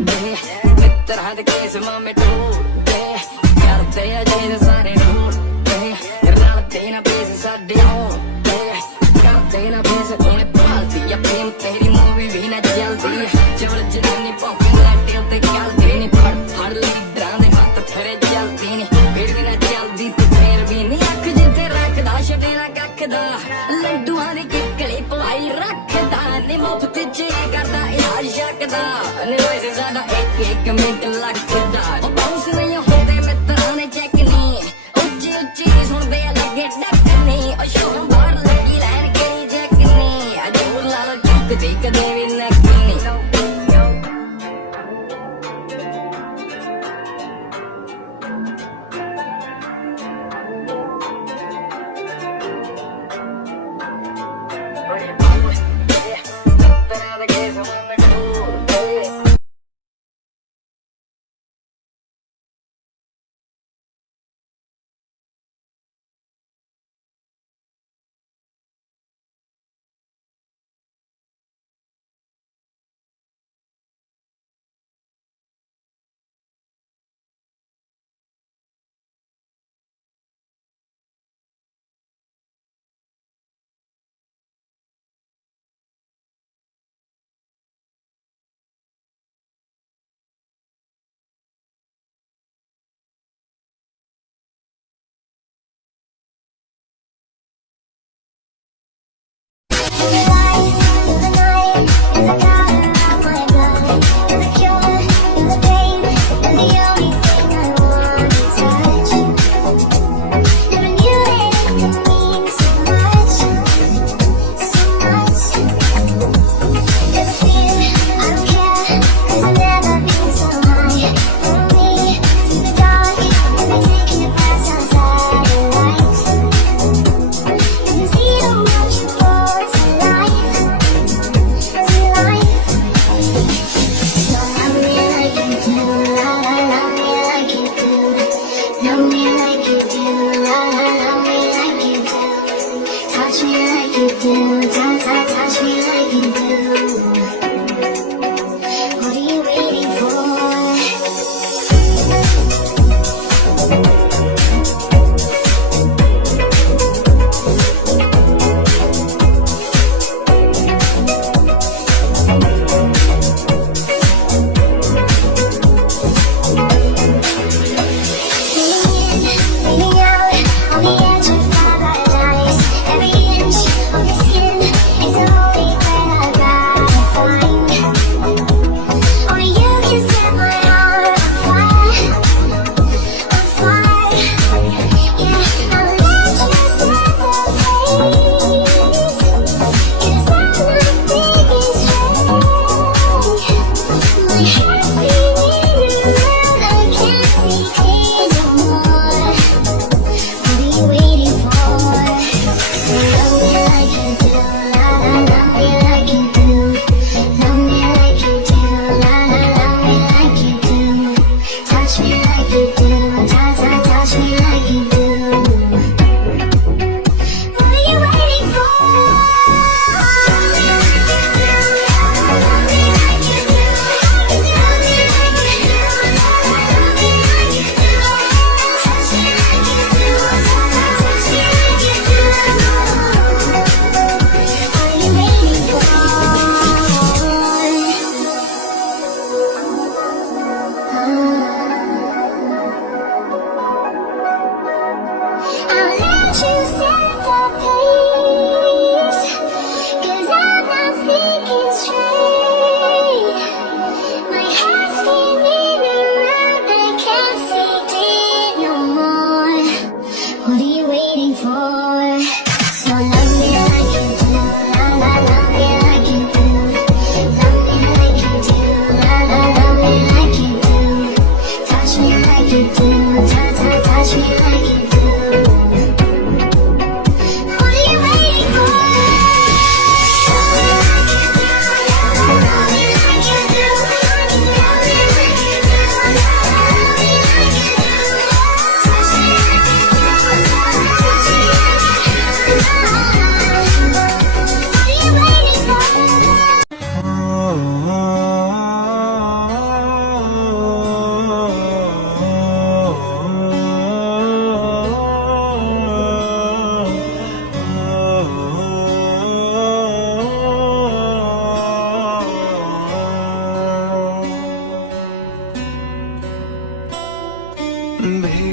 ਦੇ ਮਿੱਤਰਾਂ ਦੇ ਕੇਸ ਮਾਮੇ ਟੋਟੇ ਕਰਦੇ ਆ ਜੇ ਸਾਰੇ ਰੋਟੇ ਰਲਦੇ ਨਾ ਪੇਸ ਸਾਡੇ ਹੋਟੇ ਕਰਦੇ ਨਾ ਪੇਸ ਉਹਨੇ ਭਾਲਦੀ ਆ ਪ੍ਰੇਮ ਤੇਰੀ ਮੂਵੀ ਵੀ ਨਾ ਚੱਲਦੀ ਚਵਲ ਜਨਾਨੀ ਭੌਂਕੀ ਲਾਟੇ ਉੱਤੇ ਚੱਲਦੀ ਨੀ ਫੜ ਲੀਡਰਾਂ ਦੇ ਹੱਥ ਫਰੇ ਚੱਲਦੀ ਨੀ ਫਿਰ ਵੀ ਨਾ ਚੱਲਦੀ ਤੇ ਫੇਰ ਵੀ ਨੀ ਅੱਖ ਜਿੱਥੇ ਰੱਖਦਾ ਛੱਡੇ ਨਾ ਕੱਖ ਦਾ ਲੱਡੂਆਂ ਦੀ ਕਿੱਕਲੀ ਪਵਾਈ ਰੱਖਦਾ ਨੀ ਮੁਫਤ ਚ ਕਰਦਾ ਇਲਾਜ ਸ਼ੱਕਦਾ ਨੀ ਵੈਸੇ ਸਾਡਾ ਇੱਕ ਮਿੰਟ ਲੱਗਦਾ ਉਹ ਬਾਉਂਸ ਨਹੀਂ ਹੁੰਦੇ ਮਿੱਤਰਾਂ ਨੇ ਚੈੱਕ ਨੀ ਉੱਚੀ ਉੱਚੀ ਸੁਣਦੇ ਆ ਲੱਗੇ ਡੱਕ ਨੀ ਉਹ ਸ਼ੋਰ ਬਾਹਰ ਲੱਗੀ ਲੈਣ ਕਿਹੜੀ ਜੈਕ ਨੀ ਅਜੇ ਬੁਲਾ ਲੋ ਚੁੱਕਦੀ ਕਦੇ ਵੀ ਨੱਕ ਨੀ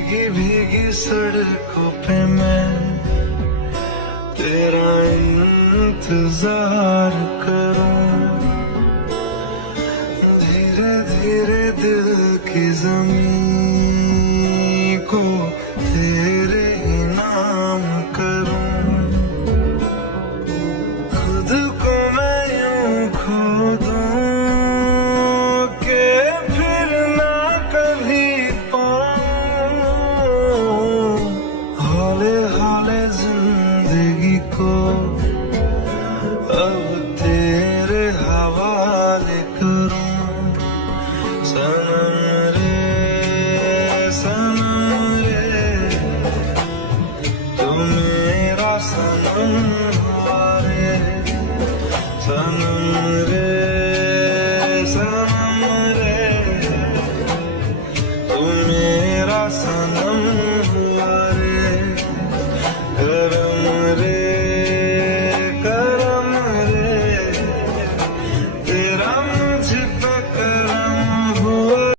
भीगी भीगी सड़कों पे मैं तेरा इंतजार करूं, धीरे धीरे दिल की ज़मीं को तेरे ही नाम करूं, खुद को मैं यूं खो दूं कि फिर ना कभी पाऊं, हौले हौले जिंदगी को अब तेरे हवाले करूं, सनम रे तू मेरा सनम